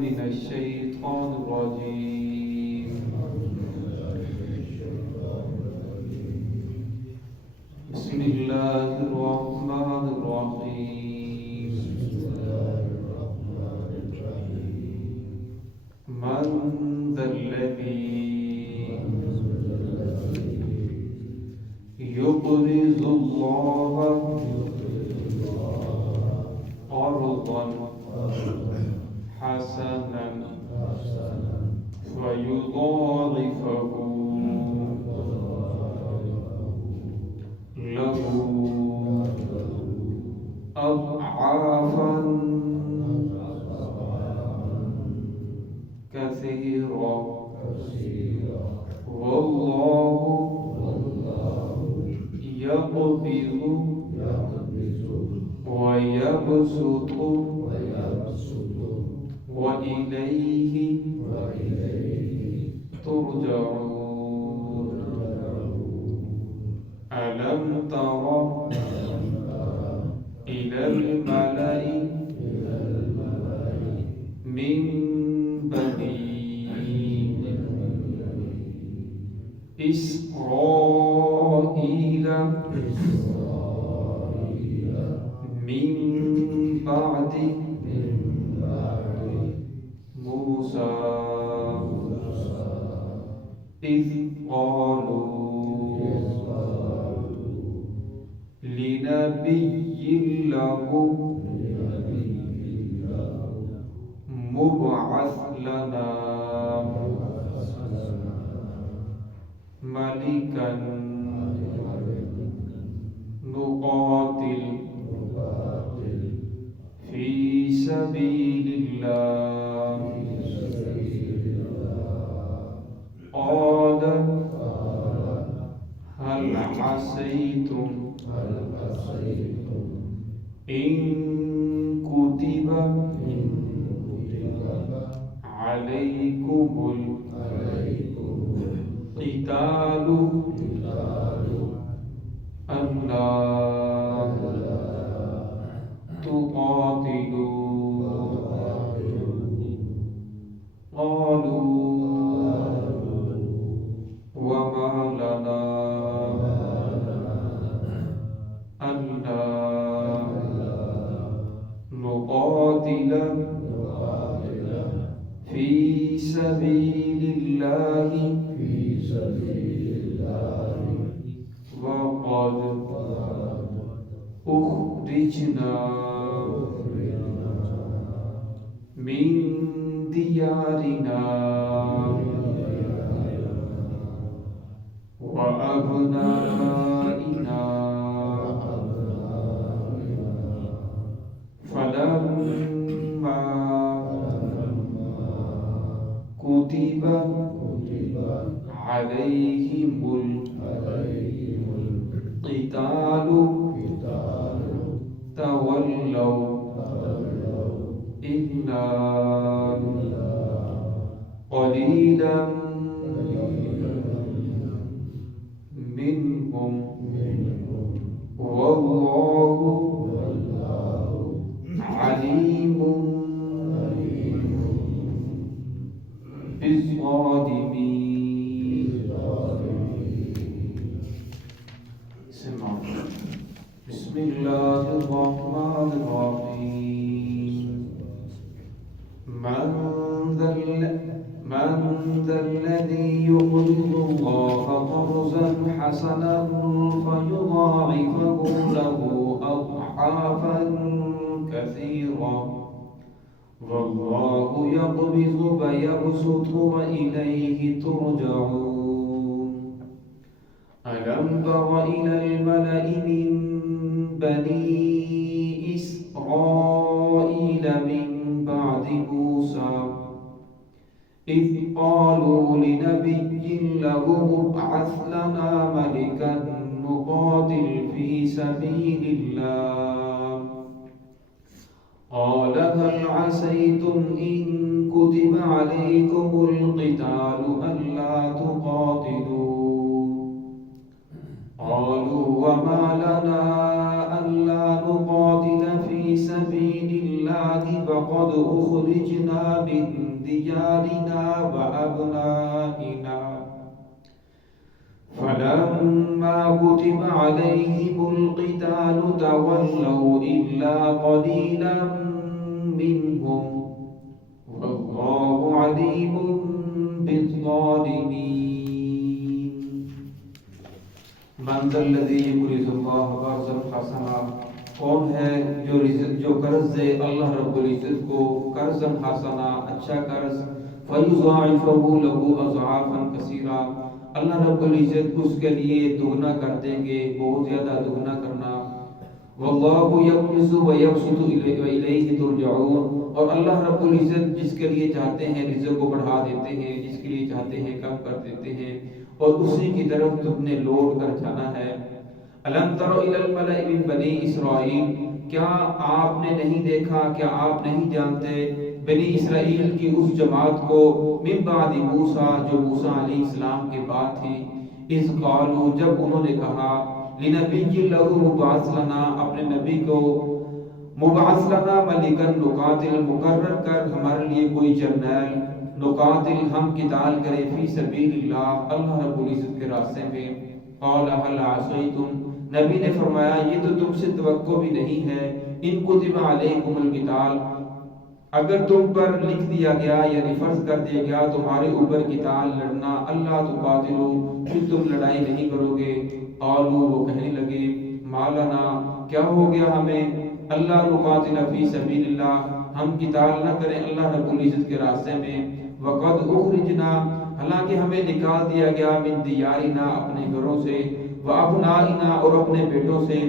من الشيطان الرجيم. بسم الله الرحمن الرحيم. من ذا الذي يقرض الله قرضا حسنا فيضاعفه له أضعافا كثيرة والله يقبض ويبسط وإليه ترجعون. ألم تر إلى الملأ من بني إسرائيل من بعد موسى إذ قالوا لنبي له مبعث لنا ملكا نقاتل في سبيل الله. قال هل عسيتم إن كتب عليكم القتال ألا تقاتلوا. قالوا وما لنا ألا نقاتل في سبيل الله وقد أخرجنا من ديارنا وأبنائنا فلما كتب عليهم القتال تولوا إلا قليلا منهم والله عليم بالظالمين. بسم الله الرحمن الرحيم. من ذا الذي يقرض الله قرضا حسنا فيضاعفه له أضعافا كثيرة والله يقبض ويبسط وإليه ترجعون. ألم تر إلى الملأ من بني إسرائيل من بعد موسى إذ قالوا لنبي له ابعث لنا ملكا نقاتل في سبيل الله. قال هل عسيتم إن كتب عليكم القتال ألا تقاتلوا. قالوا وما لنا ألا نقاتل في سبيل الله وقد أخرجنا من كتب عليهم القتال تولوا إلا قليلا منهم والله عليم بالظالمين من ذا الذي يقرض الله قرضا حسنا کون ہے جو قرض دے اللہ رب العزت کو قرضا حسنا اچھا قرض فیضاعفه له اضعافا کثیرا اللہ رب العزت اس کے لیے دگنا کر دیں گے بہت زیادہ دگنا کرنا واللہ یقبض ویبسط الیہ ترجعون اور اللہ رب العزت جس کے لیے چاہتے ہیں رزق کو بڑھا دیتے ہیں جس کے لیے چاہتے ہیں کم کر دیتے ہیں اور اسی کی طرف تم نے لوٹ کر جانا ہے الم تر الی الملأ من بنی اسرائیل کیا آپ نے نہیں دیکھا کیا آپ نہیں جانتے بنی اسرائیل کی اس جماعت کو من بعد موسیٰ جو موسیٰ علیہ السلام کے بعد تھی اذ قالوا جب انہوں نے کہا لنبی لہ مبعث لنا اپنے نبی کو مبعث لنا ملکا نقاتل مقرر کر ہمارے لیے کوئی جرنیل نقاتل ہم قتال کریں فی سبیل اللہ اللہ رب العزت کے راستے میں قال هل عصیتم نبی نے فرمایا یہ تو تم سے توقع بھی نہیں ہے ان کتب علیکم القتال اگر تم پر لکھ دیا گیا یعنی فرض کر دیا گیا تمہارے اوپر قتال لڑنا اللہ تقاتلو پھر تم لڑائی نہیں کرو گے قالوا وہ کہنے لگے مالنا کیا ہو گیا ہمیں اللہ نقاتل فی سبیل اللہ ہم قتال نہ کریں اللہ رب العزت کے راستے میں وقد اخرجنا حالانکہ ہمیں نکال دیا گیا من دیارنا اپنے گھروں سے وابنائنا اور اپنے بیٹوں سے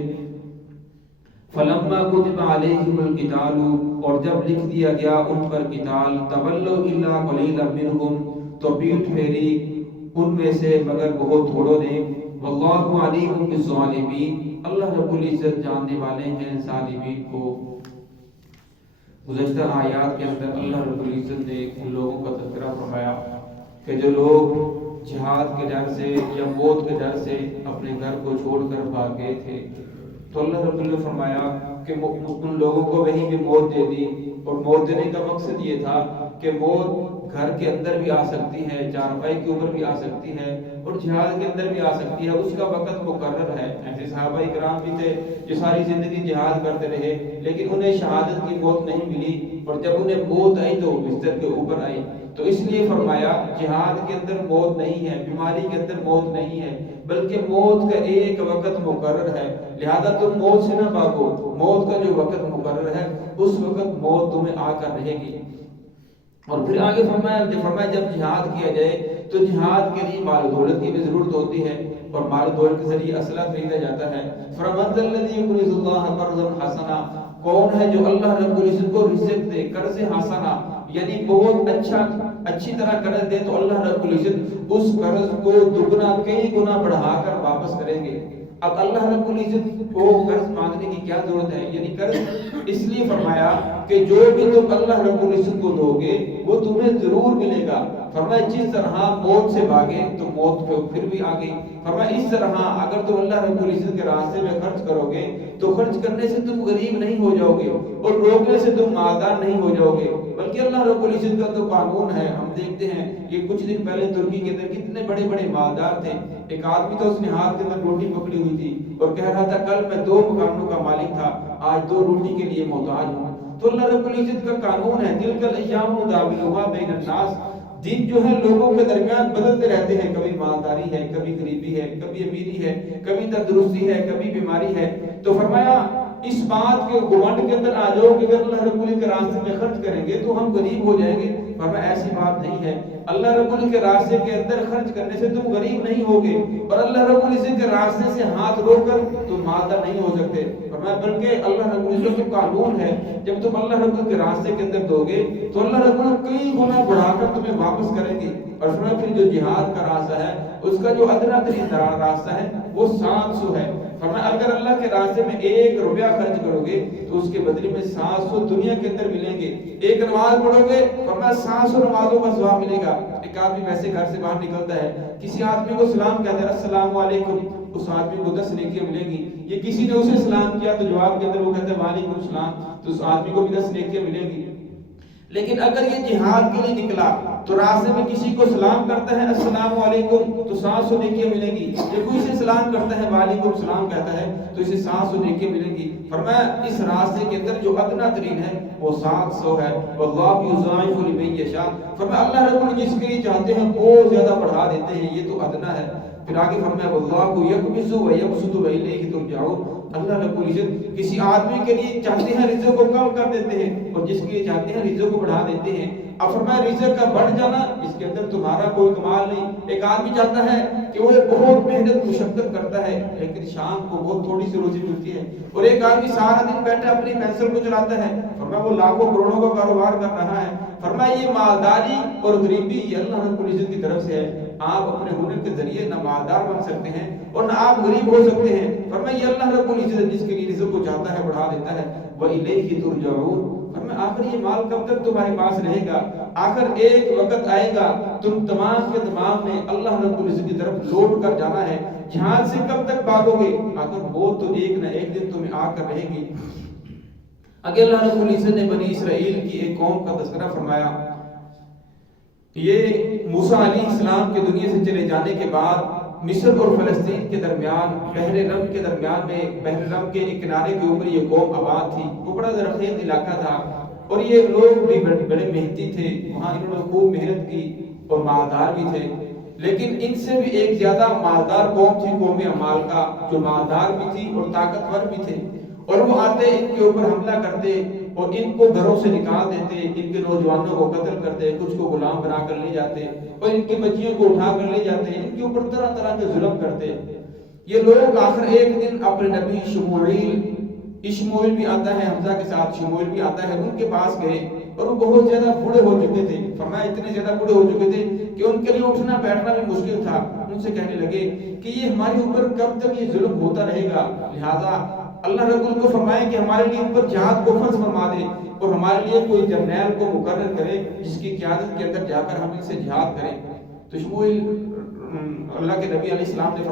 فلما کتب علیہم القتال اور جب لکھ دیا گیا ان پر قتال تولوا الا قلیلا منهم تو پیٹھ پھیری ان میں سے مگر بہت تھوڑوں نے واللہ علیم بالظالمین اللہ رب العزت جاننے والے ہیں ظالمین کو گزشتہ آیات کے اندر اللہ رب العزت نے ان لوگوں کا تذکرہ فرمایا کہ جو لوگ جہاد کے ڈر سے یا موت کے ڈر سے اپنے گھر کو چھوڑ کر بھاگ گئے تھے تو اللہ رب العزت نے فرمایا کہ ان لوگوں کو وہیں بھی موت دے دی اور موت دینے کا مقصد یہ تھا کہ موت گھر کے اندر بھی آ سکتی ہے چارپائی کے اوپر بھی آ سکتی ہے اور جہاد کے اندر بھی آ سکتی ہے اس کا وقت مقرر ہے ایسے صحابہ کرام بھی تھے جو ساری زندگی جہاد کرتے رہے لیکن انہیں شہادت کی موت نہیں ملی اور جب انہیں موت آئی تو بستر کے اوپر آئی تو اس لیے فرمایا جہاد کے اندر موت نہیں ہے بیماری کے اندر موت نہیں ہے بلکہ موت کا ایک وقت مقرر ہے لہذا تم موت سے نہ بھاگو موت کا جو وقت مقرر ہے اس وقت موت تمہیں آ کر رہے گی اور پھر آگے فرمایا جب جہاد کیا جائے تو جہاد کے لیے مال و دولت کی بھی ضرورت ہوتی ہے اور مال و دولت کے ذریعے اسلحہ خریدا جاتا ہے فرمان الذی یقرض اللہ قرضا حسنا کون ہے جو اللہ رب العزت کو رزق دے قرض حسنا یعنی بہت اچھی طرح قرض دے تو اللہ رب العزت اس قرض کو دگنا کئی گنا بڑھا کر واپس کریں گے اب اللہ رب العزت کو قرض مانگنے کی کیا ضرورت ہے یعنی قرض اس لیے فرمایا کہ جو بھی تم اللہ رب العزت کو دو گے وہ تمہیں ضرور ملے گا فرمایا جس طرح موت سے بھاگے تو موت پھر بھی آ گئی فرمایا اس طرح اگر تم اللہ رب العزت کے راستے میں خرچ کرو گے تو خرچ کرنے سے تم غریب نہیں ہو جاؤ گے اور روکنے سے تم مالدار نہیں ہو جاؤ گے بلکہ اللہ رب العزت کا تو قانون ہے ہم دیکھتے ہیں کہ کچھ دن پہلے ترکی کے اندر کتنے بڑے بڑے مالدار تھے ایک آدمی تو اس نے ہاتھ کے اندر روٹی پکڑی ہوئی تھی اور کہہ رہا تھا کل میں 2 مکانوں کا مالک تھا آج 2 روٹی کے لیے محتاج ہوں تو اللہ رب العزت کا قانون ہے تلک الایام نداولها بین الناس دن جو ہے لوگوں کے درمیان بدلتے رہتے ہیں کبھی مالداری ہے کبھی غریبی ہے کبھی امیری ہے کبھی تندرستی ہے کبھی بیماری ہے تو فرمایا اس بات کے گمنڈ کے اندر آ جاؤ کہ اگر اللہ رب العزت کے راستے میں خرچ کریں گے تو ہم غریب ہو جائیں گے فرمایا ایسی بات نہیں ہے اللہ رب العزت کے راستے کے اندر خرچ کرنے سے تم غریب نہیں ہوگے اور اللہ رب العزت کے راستے سے ہاتھ روک کر تم مالدار نہیں ہو سکتے فرمایا بلکہ اللہ رب العزت کا قانون ہے جب تم اللہ رب العزت کے راستے کے اندر دو گے تو اللہ رب العزت کئی گنا بڑھا کر تمہیں واپس کریں گے اور فرمایا پھر جو جہاد کا راستہ ہے اس کا جو ادنا ترین راستہ ہے وہ 700 ہے فرمایا اگر اللہ کے راستے میں 1 روپیہ خرچ کرو گے تو اس کے بدلے میں 700 دنیا کے اندر ملیں گے ایک نماز پڑھو گے فرمایا 700 نمازوں کا ثواب ملے گا ایک آدمی ویسے گھر سے باہر نکلتا ہے کسی آدمی کو سلام کہتا ہے السلام علیکم اس آدمی کو 10 نیکیاں ملیں گی یہ کسی نے اسے سلام کیا تو جواب کے اندر وہ کہتا ہے وعلیکم السلام تو اس آدمی کو بھی 10 نیکیاں ملیں گی لیکن اگر یہ جہاد کے لیے نکلا تو راستے میں کسی کو سلام کرتا ہے السلام علیکم تو 700 نیکیاں ملیں گی، یا کوئی اسے سلام کرتا ہے وعلیکم السلام کہتا ہے تو اسے 700 نیکیاں ملیں گی۔ فرمایا اس راستے کے اندر جو ادنا ترین ہے وہ 700 ہے، واللہ یضاعف لمن یشاء۔ فرمایا اللہ رب العزت جس کے لیے چاہتے ہیں بہت زیادہ بڑھا دیتے ہیں، یہ تو ادنا ہے۔ پھر آگے فرمایا واللہ یقبض ویبسط والیہ ترجعون۔ اللہ رب العزت کسی آدمی کے لیے چاہتے ہیں رزق کو کم کر دیتے ہیں، اور جس کے لیے چاہتے ہیں رزق کو بڑھا دیتے ہیں۔ اب فرمایا رزق کا بڑھ جانا اس کے اندر تمہارا کوئی کمال نہیں۔ ایک آدمی چاہتا ہے کہ وہ بہت محنت مشقت کرتا ہے لیکن شام کو بہت تھوڑی سی روزی ملتی ہے، اور ایک آدمی سارا دن بیٹھے اپنی پینسل کو چلاتا ہے، فرمایا وہ لاکھوں کروڑوں کا کاروبار کر رہا ہے۔ فرمایا یہ مالداری اور غریبی یہ اللہ رب العزت کی طرف سے ہے۔ آپ اپنے ہنر کے ذریعے نہ مالدار بن سکتے ہیں اور نہ آپ غریب ہو سکتے ہیں۔ فرمایا یہ اللہ رب العزت جس کے لیے رزق کو چاہتا ہے بڑھا دیتا ہے۔ وَإِلَيْهِ تُرْجَعُونَ۔ فرمایا آخر یہ مال کب تک تمہارے پاس رہے گا؟ آخر ایک وقت آئے گا تم تمام کے تمام نے اللہ رب العزت کی طرف لوٹ کر جانا ہے۔ جہاد سے کب تک بھاگو گے؟ آخر وہ تو ایک نہ ایک دن تمہیں آ کر رہے گی۔ اگر اللہ رب العزت نے بنی اسرائیل کی ایک قوم کا تذکرہ فرمایا، یہ موسیٰ علیہ السلام کے دنیا سے چلے جانے کے بعد مصر اور فلسطین کے درمیان بحر رم کے درمیان میں بحر رم کے ایک کنارے کے اوپر یہ قوم آباد تھی۔ وہ بڑا زرخیز علاقہ تھا اور یہ لوگ بھی بڑے محنتی تھے، وہاں انہوں نے خوب محنت کی اور مالدار بھی تھے۔ لیکن ان سے بھی ایک زیادہ مالدار قوم تھی قوم عمالقہ، جو مالدار بھی تھی اور طاقتور بھی تھے، اور وہ آتے ان کے اوپر حملہ کرتے اور ان کو گھروں سے نکال دیتے، ان کے نوجوانوں کو قتل کرتے، کچھ کو غلام بنا کر لے جاتے اور ان کی بچیوں کو اٹھا کر لے جاتے، ان کے اوپر طرح طرح کے ظلم کرتے۔ یہ لوگ آخر ایک دن اپنے نبی اشمعیل بھی آتا ہے، حمزہ کے ساتھ شموئیل بھی آتا ہے، ان کے پاس گئے اور وہ بہت زیادہ بوڑھے ہو چکے تھے۔ فرمایا اتنے زیادہ بوڑھے ہو چکے تھے کہ ان کے لیے اٹھنا بیٹھنا بھی مشکل تھا۔ ان سے کہنے لگے کہ یہ ہمارے اوپر کب تک یہ ظلم ہوتا رہے گا، لہذا اللہ رب العزت کو فرمائے کہ ہمارے لیے اوپر جہاد کو فرض فرما دے اور ہمارے لیے کوئی جرنیل کو مقرر کرے جس کی قیادت کے اندر جا کر ہم ان سے جہاد کریں۔ تو شموئیل اللہ کے نبی علیہ السلام نے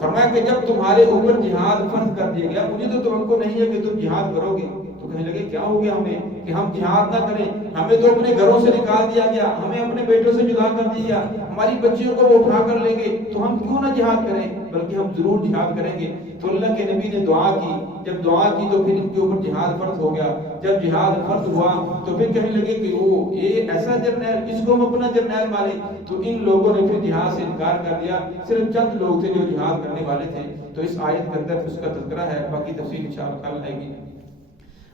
فرمایا کہ جب تمہارے اوپر جہاد فرض کر دیا گیا، مجھے تو توقع نہیں ہے کہ تم جہاد کرو گے۔ تو کہنے لگے کیا ہو گیا ہمیں کہ ہم جہاد نہ کریں؟ ہمیں تو اپنے گھروں سے نکال دیا گیا، ہمیں اپنے بیٹوں سے جدا کر دیا گیا، ہماری بچیوں کو وہ اٹھا کر لیں گے، تو ہم کیوں نہ جہاد کریں، بلکہ ہم ضرور جہاد کریں گے۔ تو اللہ کے نبی نے دعا کی، جب دعا کی تو پھر ان کے اوپر جہاد فرض ہو گیا۔ جب جہاد فرض ہوا تو پھر کہنے لگے کہ وہ یہ ایسا جرنیل، اس کو ہم اپنا جرنیل مانیں۔ تو ان لوگوں نے پھر جہاد سے انکار کر دیا، صرف چند لوگ تھے جو جہاد کرنے والے تھے۔ تو اس آیت کے اندر اس کا تذکرہ ہے، باقی تفصیل انشاءاللہ کل آئے گی۔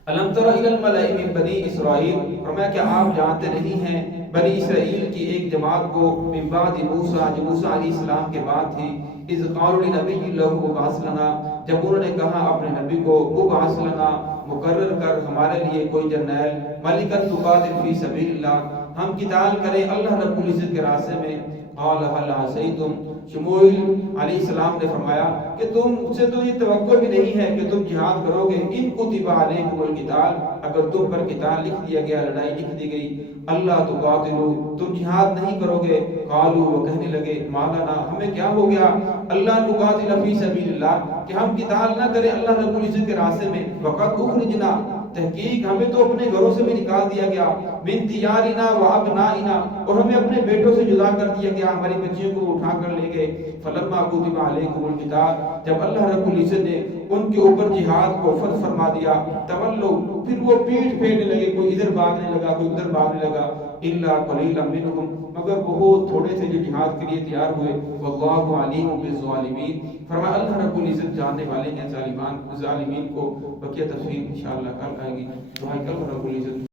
الم تر الی الملأ من بنی اسرائیل، فرمایا کہ آپ جانتے نہیں ہیں بنی اسرائیل کی ایک جماعت کو، من بعد موسیٰ، جو موسیٰ علیہ السلام کے بعد تھی، اذ قالوا لنبی لہ ابعث لنا، جب انہوں نے کہا اپنے نبی کو ابعث لنا، مقرر کر ہمارے لیے کوئی جرنیل، ملکا نقاتل فی سبیل اللہ، ہم قتال کریں اللہ رب العزت کے راستے میں۔ قال هل عصیتم، شموئیل علیہ السلام نے فرمایا کہ تم سے تو یہ توقع بھی نہیں ہے کہ تم جہاد کرو گے، ان کتب علیکم القتال، اگر تم پر قتال لکھ دیا گیا، لڑائی لکھ دی گئی، اللہ تقاتلوا، تم جہاد نہیں کرو گے۔ قالوا، وہ کہنے لگے، ما لنا، ہمیں کیا ہو گیا، اللہ نقاتل فی سبیل اللہ، کہ ہم قتال نہ کریں اللہ رب العزت کے راستے میں، وقد اخرجنا، تحقیق ہمیں تو اپنے گھروں سے بھی نکال دیا گیا، من دیارنا و ابنائنا، اور ہمیں اپنے بیٹوں سے جدا کر دیا گیا، ہماری بچیوں کو اٹھا کر لے گئے۔ فلما کتب علیکم القتال، جب اللہ رب العزت نے ان کے اوپر جہاد کو فرض فرما دیا، تولو، پھر وہ پیٹھ پھیرنے لگے، کوئی ادھر بھاگنے لگا، کوئی ادھر بھاگنے لگا، الا قلیلا منہم، مگر بہت تھوڑے تھے جو جہاد کے لیے تیار ہوئے۔ واللہ علیم بالظالمین، فرمایا اللہ رب العزت جاننے والے ہیں ظالمین کو۔ بقیہ تفصیل انشاءاللہ کل آئے گی۔ دعائیں کل رب العزت